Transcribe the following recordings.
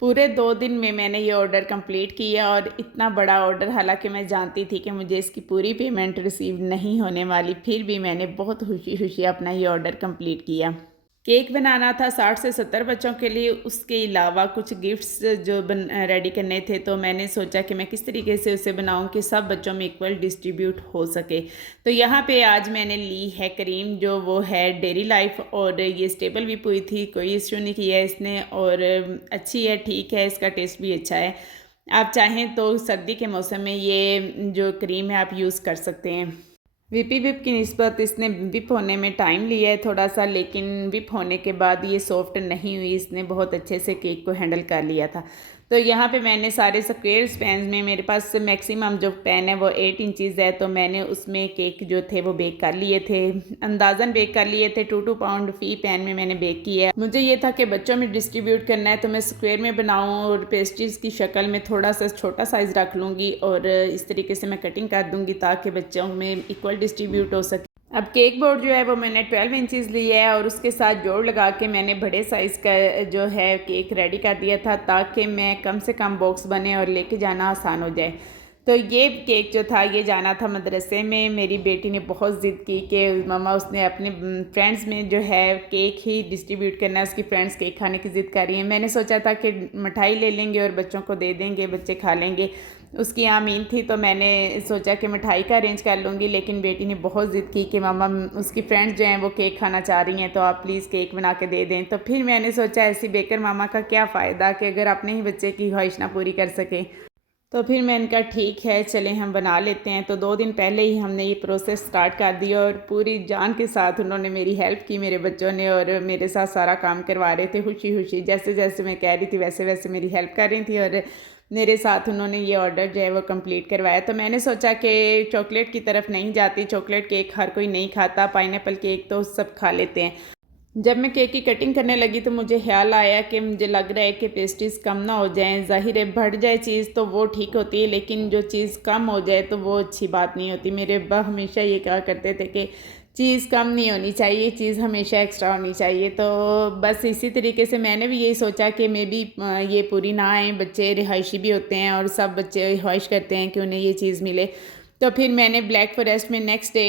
पूरे 2 दिन में मैंने ये ऑर्डर कंप्लीट किया और इतना बड़ा ऑर्डर, हालाँकि मैं जानती थी कि मुझे इसकी पूरी पेमेंट रिसीव नहीं होने वाली, फिर भी मैंने बहुत खुशी-खुशी अपना ये ऑर्डर कंप्लीट किया। केक बनाना था 60 से 70 बच्चों के लिए, उसके अलावा कुछ गिफ्ट्स जो रेडी करने थे, तो मैंने सोचा कि मैं किस तरीके से उसे बनाऊं कि सब बच्चों में इक्वल डिस्ट्रीब्यूट हो सके। तो यहाँ पे आज मैंने ली है क्रीम, जो वो है डेयरी लाइफ, और ये स्टेबल भी हुई थी, कोई इश्यू नहीं किया इसने, और अच्छी है, ठीक है, इसका टेस्ट भी अच्छा है। आप चाहें तो सर्दी के मौसम में ये जो क्रीम है आप यूज़ कर सकते हैं। विपी विप की निस्बत इसने विप होने में टाइम लिया है थोड़ा सा, लेकिन विप होने के बाद ये सॉफ्ट नहीं हुई, इसने बहुत अच्छे से केक को हैंडल कर लिया था। तो यहाँ पे मैंने सारे स्क्वेयर पैन में, मेरे पास मैक्सिमम जो पैन है वो 8 इंचज़ है, तो मैंने उसमें केक जो थे वो बेक कर लिए थे, अंदाज़न बेक कर लिए थे। 2 पाउंड फी पैन में मैंने बेक किया है। मुझे ये था कि बच्चों में डिस्ट्रीब्यूट करना है तो मैं स्क्वेयर में बनाऊँ और पेस्ट्रीज़ की शक्ल में थोड़ा सा छोटा साइज़ रख लूँगी और इस तरीके से मैं कटिंग कर दूँगी ताकि बच्चों में इक्वल डिस्ट्रीब्यूट हो सके। अब केक बोर्ड जो है वो मैंने 12 इंचज़ लिया है और उसके साथ जोड़ लगा के मैंने बड़े साइज़ का जो है केक रेडी कर दिया था, ताकि मैं कम से कम बॉक्स बने और लेके जाना आसान हो जाए। तो ये केक जो था ये जाना था मदरसे में। मेरी बेटी ने बहुत ज़िद की कि मम्मा, उसने अपने फ्रेंड्स में जो है केक ही डिस्ट्रीब्यूट करना है, उसकी फ्रेंड्स केक खाने की ज़िद कर रही हैं। मैंने सोचा था कि मिठाई ले लेंगे और बच्चों को दे देंगे, बच्चे खा लेंगे, उसकी आमीन थी, तो मैंने सोचा कि मिठाई का अरेंज कर लूँगी। लेकिन बेटी ने बहुत ज़िद की कि मम्मा, उसकी फ्रेंड्स जो हैं वो केक खाना चाह रही हैं, तो आप प्लीज़ केक बना के दे दें। तो फिर मैंने सोचा ऐसी बेकर मामा का क्या फ़ायदा कि अगर अपने ही बच्चे की ख्वाहिश ना पूरी कर सके। तो फिर मैंने कहा ठीक है, चलें हम बना लेते हैं। तो 2 दिन पहले ही हमने ये प्रोसेस स्टार्ट कर दिया और पूरी जान के साथ उन्होंने मेरी हेल्प की, मेरे बच्चों ने, और मेरे साथ सारा काम करवा रहे थे खुशी खुशी। जैसे जैसे मैं कह रही थी वैसे वैसे मेरी हेल्प कर रही थी और मेरे साथ उन्होंने ये ऑर्डर जो है वो कंप्लीट करवाया। तो मैंने सोचा कि चॉकलेट की तरफ नहीं जाती, चॉकलेट केक हर कोई नहीं खाता, पाइनएप्पल केक तो सब खा लेते हैं। जब मैं केक की कटिंग करने लगी तो मुझे ख्याल आया कि मुझे लग रहा है कि पेस्ट्रीज़ कम ना हो जाएं। ज़ाहिर है बढ़ जाए चीज़ तो वो ठीक होती है, लेकिन जो चीज़ कम हो जाए तो वो अच्छी बात नहीं होती। मेरे अब्बा हमेशा ये कहा करते थे कि चीज़ कम नहीं होनी चाहिए, चीज़ हमेशा एक्स्ट्रा होनी चाहिए। तो बस इसी तरीके से मैंने भी यही सोचा कि मे बी ये पूरी ना आए, बच्चे रिहायशी भी होते हैं और सब बच्चे ख्वाहिश करते हैं कि उन्हें ये चीज़ मिले। तो फिर मैंने ब्लैक फॉरेस्ट में नेक्स्ट डे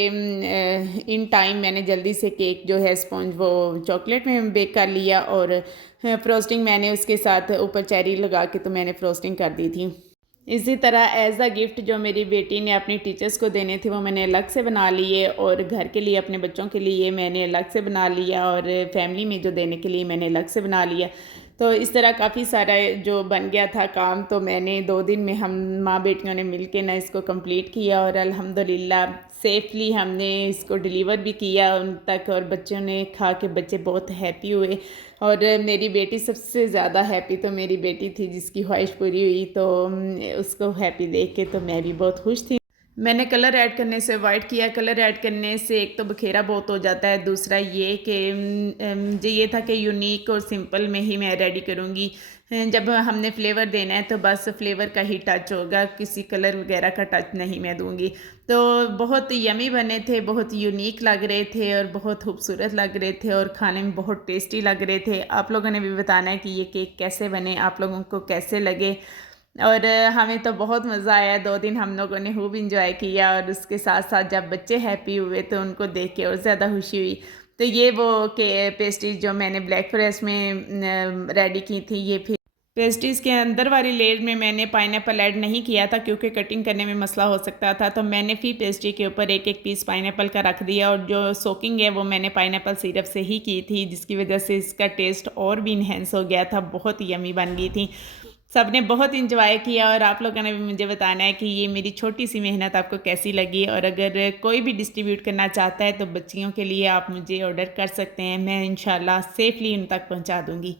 इन टाइम मैंने जल्दी से केक जो है स्पॉन्ज वो चॉकलेट में बेक कर लिया और फ्रोस्टिंग मैंने उसके साथ ऊपर चेरी लगा के तो मैंने फ्रोस्टिंग कर दी थी। इसी तरह एज़ अ गिफ्ट जो मेरी बेटी ने अपनी टीचर्स को देने थे वो मैंने अलग से बना लिए, और घर के लिए अपने बच्चों के लिए मैंने अलग से बना लिया, और फैमिली में जो देने के लिए मैंने अलग से बना लिया। तो इस तरह काफ़ी सारा जो बन गया था काम, तो मैंने 2 दिन में हम माँ बेटियों ने मिल के ना इसको कंप्लीट किया और अल्हम्दुलिल्लाह सेफ़ली हमने इसको डिलीवर भी किया उन तक, और बच्चों ने खा के बच्चे बहुत हैप्पी हुए। और मेरी बेटी सबसे ज़्यादा हैप्पी तो मेरी बेटी थी, जिसकी ख्वाहिश पूरी हुई, तो उसको हैप्पी देख के तो मैं भी बहुत खुश थी। मैंने कलर ऐड करने से अवॉइड किया। कलर ऐड करने से एक तो बखेरा बहुत हो जाता है, दूसरा ये कि मुझे ये था कि यूनिक और सिंपल में ही मैं रेडी करूँगी। जब हमने फ्लेवर देना है तो बस फ्लेवर का ही टच होगा, किसी कलर वगैरह का टच नहीं मैं दूँगी। तो बहुत यमी बने थे, बहुत यूनिक लग रहे थे और बहुत खूबसूरत लग रहे थे और खाने में बहुत टेस्टी लग रहे थे। आप लोगों ने भी बताना है कि ये केक कैसे बने, आप लोगों को कैसे लगे। और हमें तो बहुत मज़ा आया, 2 दिन हम लोगों ने खूब इंजॉय किया, और उसके साथ-साथ जब बच्चे हैप्पी हुए तो उनको देख के और ज़्यादा खुशी हुई। तो ये वो के पेस्ट्रीज़ जो मैंने ब्लैक फ़ॉरेस्ट में रेडी की थी, ये फिर पेस्ट्रीज़ के अंदर वाली लेयर में मैंने पाइनएप्पल ऐड नहीं किया था क्योंकि कटिंग करने में मसला हो सकता था, तो मैंने फिर पेस्ट्री के ऊपर एक-एक पीस पाइनएप्पल का रख दिया, और जो सोकिंग है वो मैंने पाइनएप्पल सिरप से ही की थी, जिसकी वजह से इसका टेस्ट और भी इन्हेंस हो गया था, बहुत यम्मी बन गई थी। सबने बहुत एंजॉय किया, और आप लोगों ने भी मुझे बताना है कि ये मेरी छोटी सी मेहनत आपको कैसी लगी, और अगर कोई भी डिस्ट्रीब्यूट करना चाहता है तो बच्चियों के लिए आप मुझे ऑर्डर कर सकते हैं, मैं इंशाल्लाह सेफ़ली उन तक पहुंचा दूंगी।